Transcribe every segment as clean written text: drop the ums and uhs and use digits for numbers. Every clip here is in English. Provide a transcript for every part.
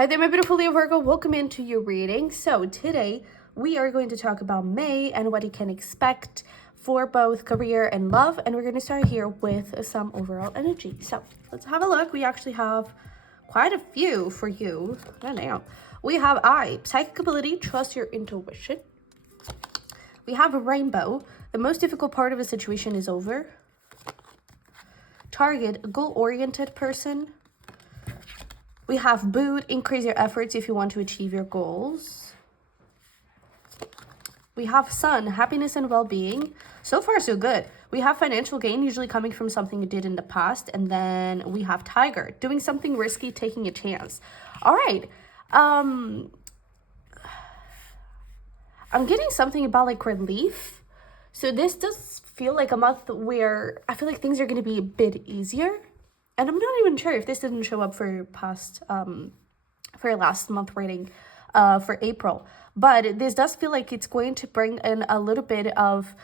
Hi there, my beautiful Leo Virgo. Welcome into your reading. So today we are going to talk about May and what you can expect for both career and love. And we're going to start here with some overall energy. So let's have a look. We actually have quite a few for you. I don't know. We have psychic ability, trust your intuition. We have a rainbow. The most difficult part of a situation is over. Target, a goal-oriented person. We have boot, increase your efforts if you want to achieve your goals. We have sun, happiness and well-being. So far, so good. We have financial gain, usually coming from something you did in the past. And then we have tiger, doing something risky, taking a chance. All right. I'm getting something about like relief. So this does feel like a month where I feel like things are going to be a bit easier. And I'm not even sure if this didn't show up for past, for last month reading, for April. But this does feel like it's going to bring in a little bit of,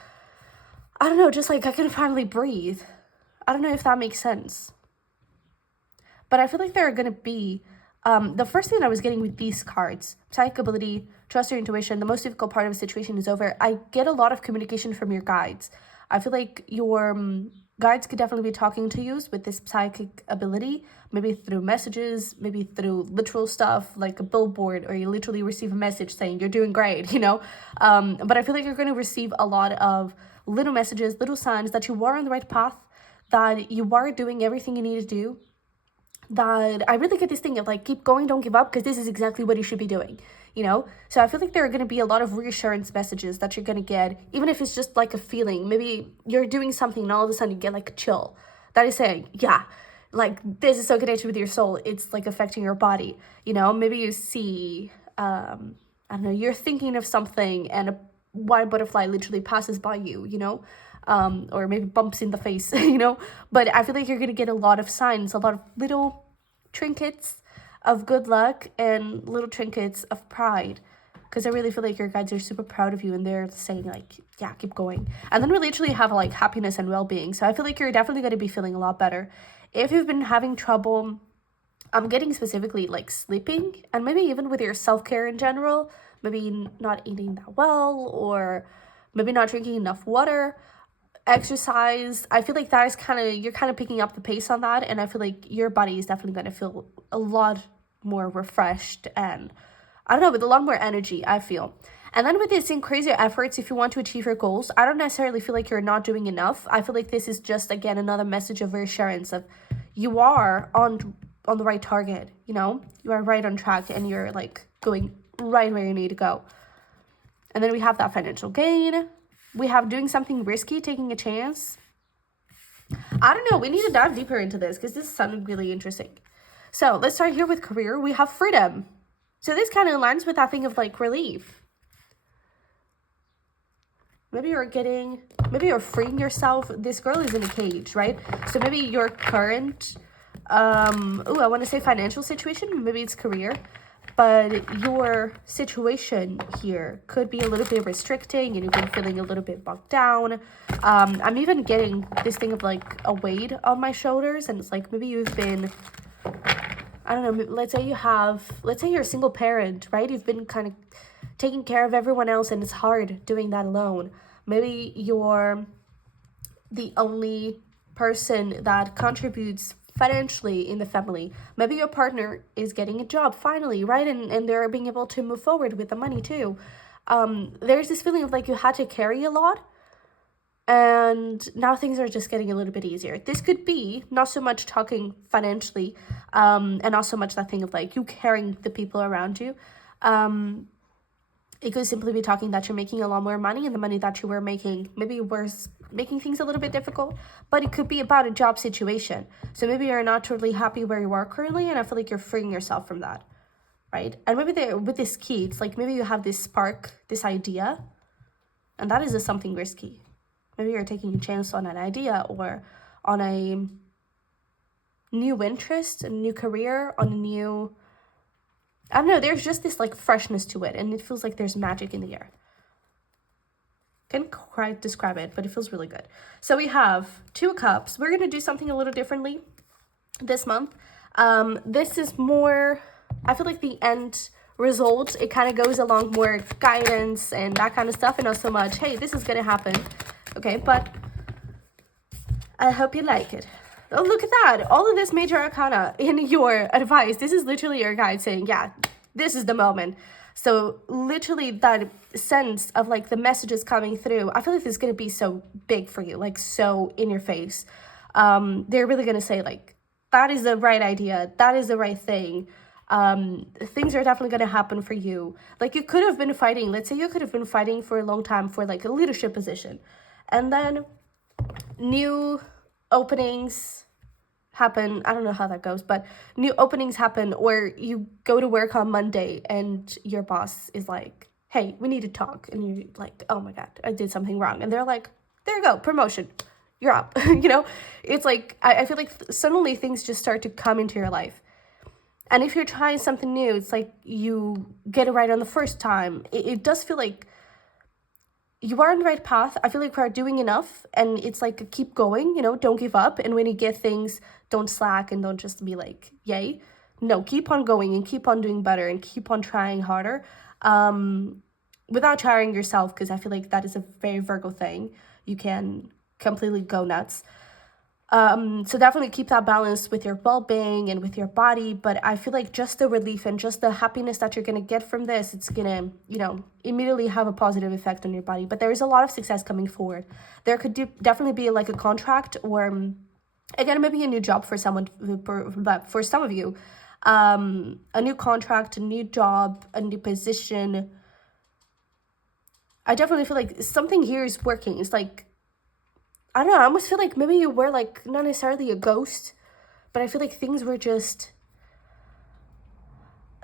I don't know, just like I can finally breathe. I don't know if that makes sense. But I feel like there are going to be, the first thing that I was getting with these cards, psychic ability, trust your intuition, the most difficult part of a situation is over. I get a lot of communication from your guides. I feel like your guides could definitely be talking to you with this psychic ability, maybe through messages, maybe through literal stuff like a billboard, or you literally receive a message saying you're doing great, you know? But I feel like you're going to receive a lot of little messages, little signs that you are on the right path, that you are doing everything you need to do, that I really get this thing of like, keep going, don't give up, because this is exactly what you should be doing, you know? So I feel like there are going to be a lot of reassurance messages that you're going to get, even if it's just like a feeling. Maybe you're doing something and all of a sudden you get like a chill that is saying, yeah, like this is so connected with your soul, it's like affecting your body, you know? Maybe you see, I don't know, you're thinking of something and a white butterfly literally passes by you, you know? Or maybe bumps in the face, you know? But I feel like you're going to get a lot of signs, a lot of little trinkets of good luck and little trinkets of pride. Because I really feel like your guides are super proud of you and they're saying like, yeah, keep going. And then we literally have like happiness and well-being. So I feel like you're definitely going to be feeling a lot better. If you've been having trouble, I'm getting specifically like sleeping and maybe even with your self-care in general, maybe not eating that well or maybe not drinking enough water, exercise, I feel like that is you're kind of picking up the pace on that, and I feel like your body is definitely going to feel a lot more refreshed and I don't know, with a lot more energy, I feel. And then with this, increase your efforts if you want to achieve your goals. I don't necessarily feel like you're not doing enough. I feel like this is just, again, another message of reassurance of you are on the right target, you know? You are right on track and you're like going right where you need to go. And then we have that financial gain. We have doing something risky, taking a chance. I don't know. We need to dive deeper into this because this sounded really interesting. So let's start here with career. We have freedom. So this kind of aligns with that thing of like relief. Maybe you're freeing yourself. This girl is in a cage, right? So maybe your current, I want to say financial situation. Maybe it's career. But your situation here could be a little bit restricting and you've been feeling a little bit bogged down. I'm even getting this thing of like a weight on my shoulders, and it's like maybe you've been, I don't know, let's say you're a single parent, right? You've been kind of taking care of everyone else and it's hard doing that alone. Maybe you're the only person that contributes financially in the family. Maybe your partner is getting a job finally, right? And they're being able to move forward with the money too. There's this feeling of like you had to carry a lot and now things are just getting a little bit easier. This could be not so much talking financially, and not so much that thing of like you carrying the people around you. It could simply be talking that you're making a lot more money and the money that you were making maybe was making things a little bit difficult, but it could be about a job situation. So maybe you're not totally happy where you are currently, and I feel like you're freeing yourself from that, right? And maybe with this key, it's like maybe you have this spark, this idea, and that is something risky. Maybe you're taking a chance on an idea or on a new interest, a new career, on a new, I don't know, there's just this like freshness to it, and it feels like there's magic in the air. Can't quite describe it, but it feels really good. So we have 2 cups. We're going to do something a little differently this month. This is more I feel like the end result, it kind of goes along more guidance and that kind of stuff, and not so much, hey, this is gonna happen. Okay, but I hope you like it. Oh, look at that. All of this major arcana in your advice. This is literally your guide saying, yeah, this is the moment. So literally that sense of like the messages coming through, I feel like this is going to be so big for you, like so in your face. They're really going to say like, that is the right idea. That is the right thing. Things are definitely going to happen for you. Like you could have been fighting, let's say you could have been fighting for a long time for like a leadership position. And then new openings happen. I don't know how that goes, but new openings happen, or you go to work on Monday and your boss is like, hey, we need to talk. And you're like, oh my God, I did something wrong. And they're like, there you go, promotion, you're up. You know, it's like, I feel like suddenly things just start to come into your life. And if you're trying something new, it's like you get it right on the first time. It does feel like you are on the right path. I feel like we're doing enough, and it's like keep going, you know, don't give up. And when you get things, don't slack and don't just be like, yay. No, keep on going and keep on doing better and keep on trying harder without tiring yourself, because I feel like that is a very Virgo thing. You can completely go nuts. So definitely keep that balance with your well-being and with your body. But I feel like just the relief and just the happiness that you're going to get from this, it's going to, you know, immediately have a positive effect on your body. But there is a lot of success coming forward. There could definitely be like a contract, or again, maybe a new job for someone, but for some of you, a new contract, a new job, a new position. I definitely feel like something here is working. It's like, I don't know, I almost feel like maybe you were like not necessarily a ghost, but I feel like things were just,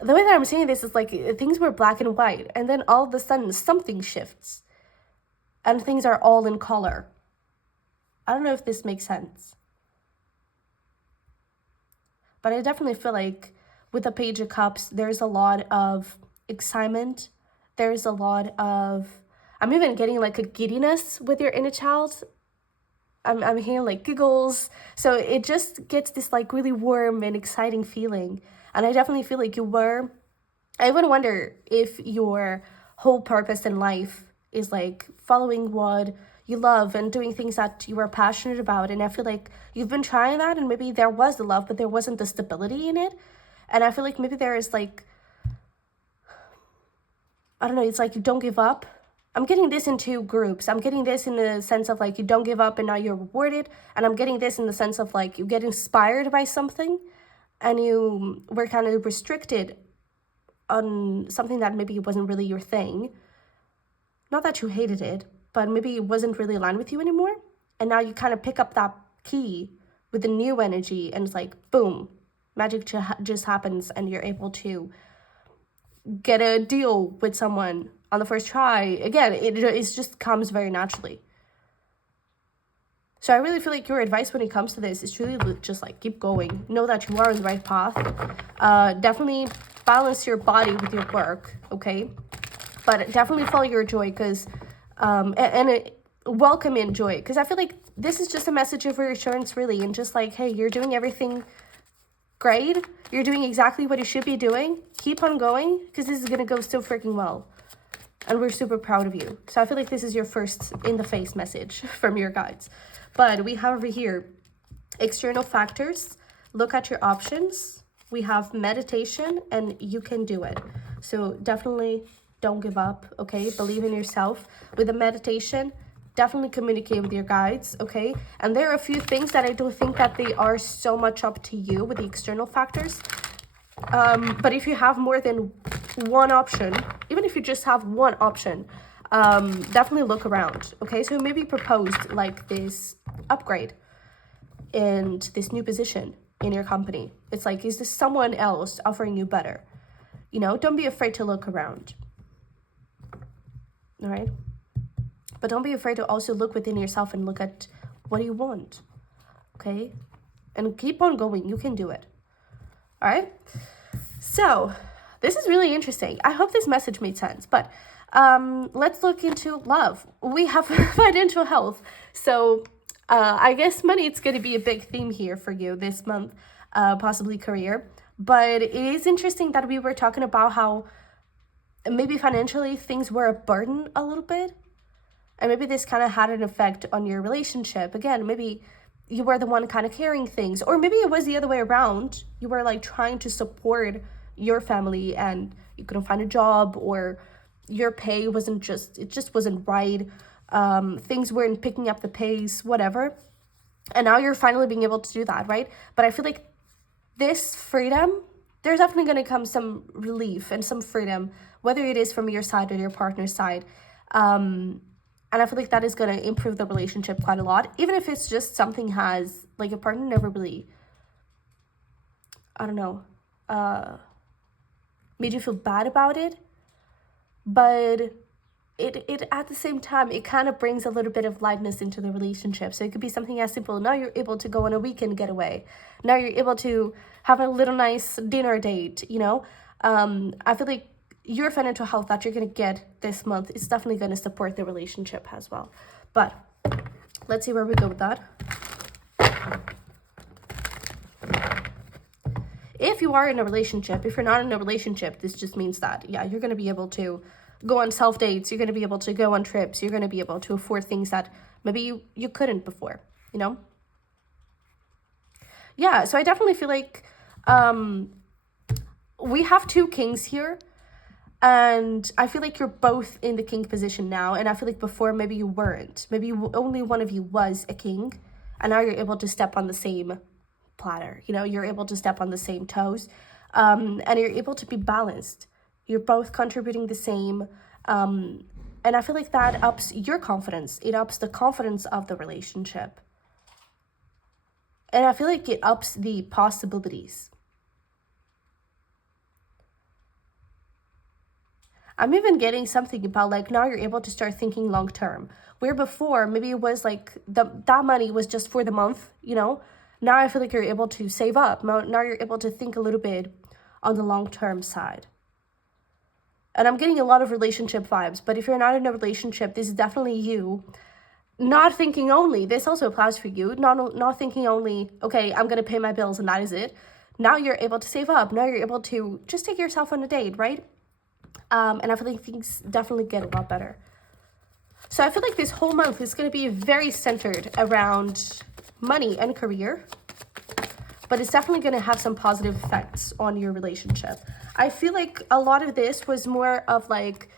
the way that I'm saying this is like things were black and white, and then all of a sudden something shifts and things are all in color. I don't know if this makes sense, but I definitely feel like with the Page of Cups, there's a lot of excitement. There's a lot of, I'm even getting like a giddiness with your inner child. I'm hearing like giggles. So it just gets this like really warm and exciting feeling. And I definitely feel like I even wonder if your whole purpose in life is like following what you love and doing things that you are passionate about. And I feel like you've been trying that, and maybe there was the love, but there wasn't the stability in it. And I feel like maybe there is like, I don't know, it's like you don't give up. I'm getting this in two groups. I'm getting this in the sense of like you don't give up and now you're rewarded. And I'm getting this in the sense of like you get inspired by something and you were kind of restricted on something that maybe wasn't really your thing. Not that you hated it, but maybe it wasn't really aligned with you anymore. And now you kind of pick up that key with the new energy, and it's like, boom, magic just happens, and you're able to get a deal with someone on the first try. Again, it just comes very naturally. So I really feel like your advice when it comes to this is truly just like keep going. Know that you are on the right path. Definitely balance your body with your work, okay? But definitely follow your joy, because welcome in joy, because I feel like this is just a message of reassurance, really, and just like, hey, you're doing everything great. You're doing exactly what you should be doing. Keep on going, because this is gonna go so freaking well. And we're super proud of you. So I feel like this is your first in-the-face message from your guides. But we have over here external factors. Look at your options. We have meditation, and you can do it. So definitely don't give up, okay? Believe in yourself. With the meditation, definitely communicate with your guides, okay? And there are a few things that I don't think that they are so much up to you with the external factors. But if you have more than one option, even if you just have one option, definitely look around, okay? So maybe proposed like this upgrade and this new position in your company. It's like, is this someone else offering you better? You know, don't be afraid to look around, all right? But don't be afraid to also look within yourself and look at what do you want, okay? And keep on going. You can do it, all right? So this is really interesting. I hope this message made sense, but let's look into love. We have financial health. So I guess money, it's going to be a big theme here for you this month, possibly career. But it is interesting that we were talking about how maybe financially things were a burden a little bit. And maybe this kind of had an effect on your relationship. Again, maybe you were the one kind of carrying things, or maybe it was the other way around. You were like trying to support your family and you couldn't find a job, or your pay wasn't it just wasn't right. Things weren't picking up the pace, whatever. And now you're finally being able to do that, right? But I feel like this freedom, there's definitely going to come some relief and some freedom, whether it is from your side or your partner's side. And I feel like that is going to improve the relationship quite a lot. Even if it's just something has, like, your partner never really, I don't know, made you feel bad about it. But it at the same time, it kind of brings a little bit of lightness into the relationship. So it could be something as simple. Now you're able to go on a weekend getaway. Now you're able to have a little nice dinner date, you know? I feel like your financial health that you're going to get this month is definitely going to support the relationship as well. But let's see where we go with that. If you are in a relationship, if you're not in a relationship, this just means that, yeah, you're going to be able to go on self-dates, you're going to be able to go on trips, you're going to be able to afford things that maybe you couldn't before, you know? Yeah, so I definitely feel like we have two kings here. And I feel like you're both in the king position now. And I feel like before, maybe you weren't. Maybe only one of you was a king. And now you're able to step on the same platter. You know, you're able to step on the same toes. And you're able to be balanced. You're both contributing the same. And I feel like that ups your confidence. It ups the confidence of the relationship. And I feel like it ups the possibilities. I'm even getting something about like now you're able to start thinking long term. Where before maybe it was like that money was just for the month, you know. Now I feel like you're able to save up. Now you're able to think a little bit on the long term side. And I'm getting a lot of relationship vibes. But if you're not in a relationship, this is definitely you not thinking only. This also applies for you. Not thinking only, okay, I'm gonna pay my bills and that is it. Now you're able to save up. Now you're able to just take yourself on a date, right? And I feel like things definitely get a lot better. So I feel like this whole month is going to be very centered around money and career. But it's definitely going to have some positive effects on your relationship. I feel like a lot of this was more of like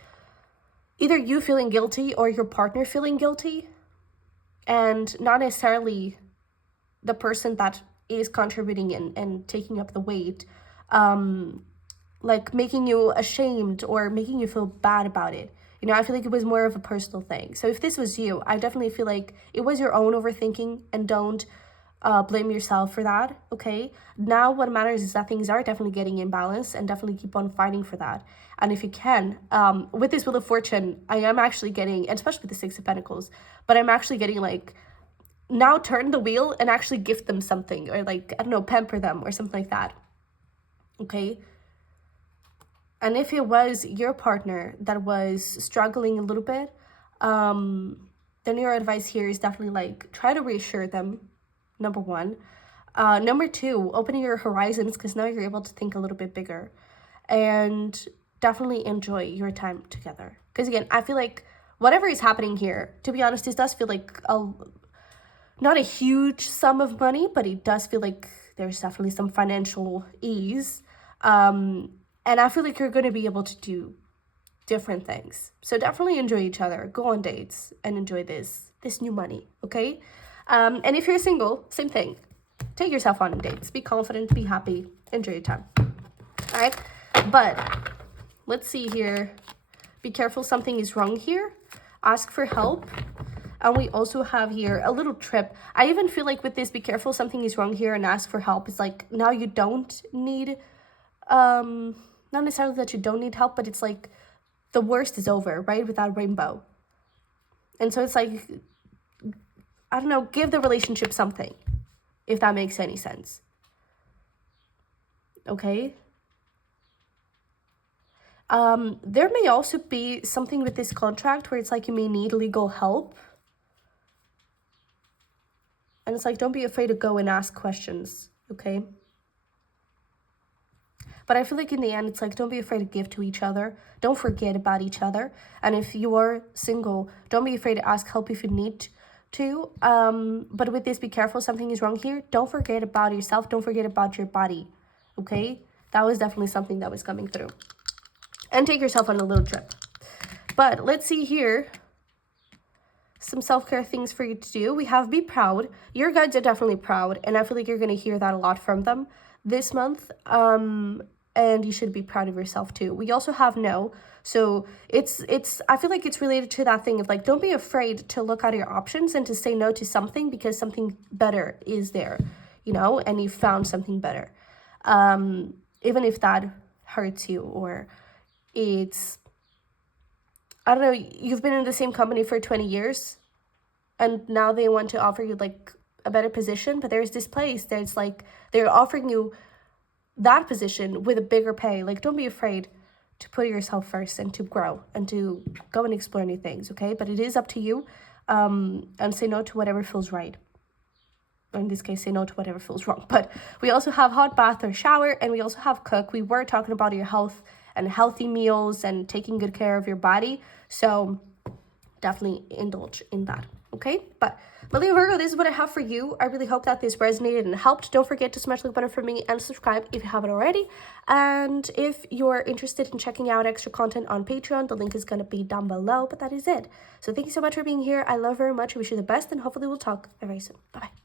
either you feeling guilty or your partner feeling guilty. And not necessarily the person that is contributing and taking up the weight. Like making you ashamed or making you feel bad about it. You know, I feel like it was more of a personal thing. So if this was you, I definitely feel like it was your own overthinking, and don't blame yourself for that, okay? Now what matters is that things are definitely getting in balance, and definitely keep on fighting for that. And if you can, with this Wheel of Fortune, I am actually getting, and especially with the Six of Pentacles, but I'm actually getting like, now turn the wheel and actually gift them something, or like, I don't know, pamper them or something like that, okay? And if it was your partner that was struggling a little bit, then your advice here is definitely like, try to reassure them, number one. Number two, opening your horizons, because now you're able to think a little bit bigger. And definitely enjoy your time together. Because again, I feel like whatever is happening here, to be honest, this does feel like not a huge sum of money, but it does feel like there's definitely some financial ease. And I feel like you're going to be able to do different things. So definitely enjoy each other. Go on dates and enjoy this new money, okay? And if you're single, same thing. Take yourself on dates. Be confident. Be happy. Enjoy your time. All right? But let's see here. Be careful. Something is wrong here. Ask for help. And we also have here a little trip. I even feel like with this, be careful. Something is wrong here and ask for help. It's like now you don't need... not necessarily that you don't need help, but it's like the worst is over, right? With that rainbow. And so it's like, I don't know, give the relationship something, if that makes any sense. Okay? There may also be something with this contract where it's like you may need legal help. And it's like, don't be afraid to go and ask questions, okay? But I feel like in the end, it's like, don't be afraid to give to each other. Don't forget about each other. And if you are single, don't be afraid to ask help if you need to. But with this, be careful. Something is wrong here. Don't forget about yourself. Don't forget about your body. Okay? That was definitely something that was coming through. And take yourself on a little trip. But let's see here. Some self-care things for you to do. We have be proud. Your guides are definitely proud, and I feel like you're going to hear that a lot from them this month. And you should be proud of yourself too. We also have no. So it's I feel like it's related to that thing of like, don't be afraid to look at your options and to say no to something because something better is there, you know, and you found something better. Even if that hurts you, or it's, I don't know, you've been in the same company for 20 years and now they want to offer you like a better position, but there's this place that's like, they're offering you that position with a bigger pay. Like, don't be afraid to put yourself first and to grow and to go and explore new things, okay? But it is up to you, and say no to whatever feels right. In this case, say no to whatever feels wrong. But we also have hot bath or shower, and we also have cook. We were talking about your health and healthy meals and taking good care of your body. So definitely indulge in that, okay? But my Leo Virgo, this is what I have for you. I really hope that this resonated and helped. Don't forget to smash the like button for me and subscribe if you haven't already. And if you're interested in checking out extra content on Patreon, the link is going to be down below. But that is it. So thank you so much for being here. I love you very much. I wish you the best, and hopefully we'll talk very soon. Bye-bye.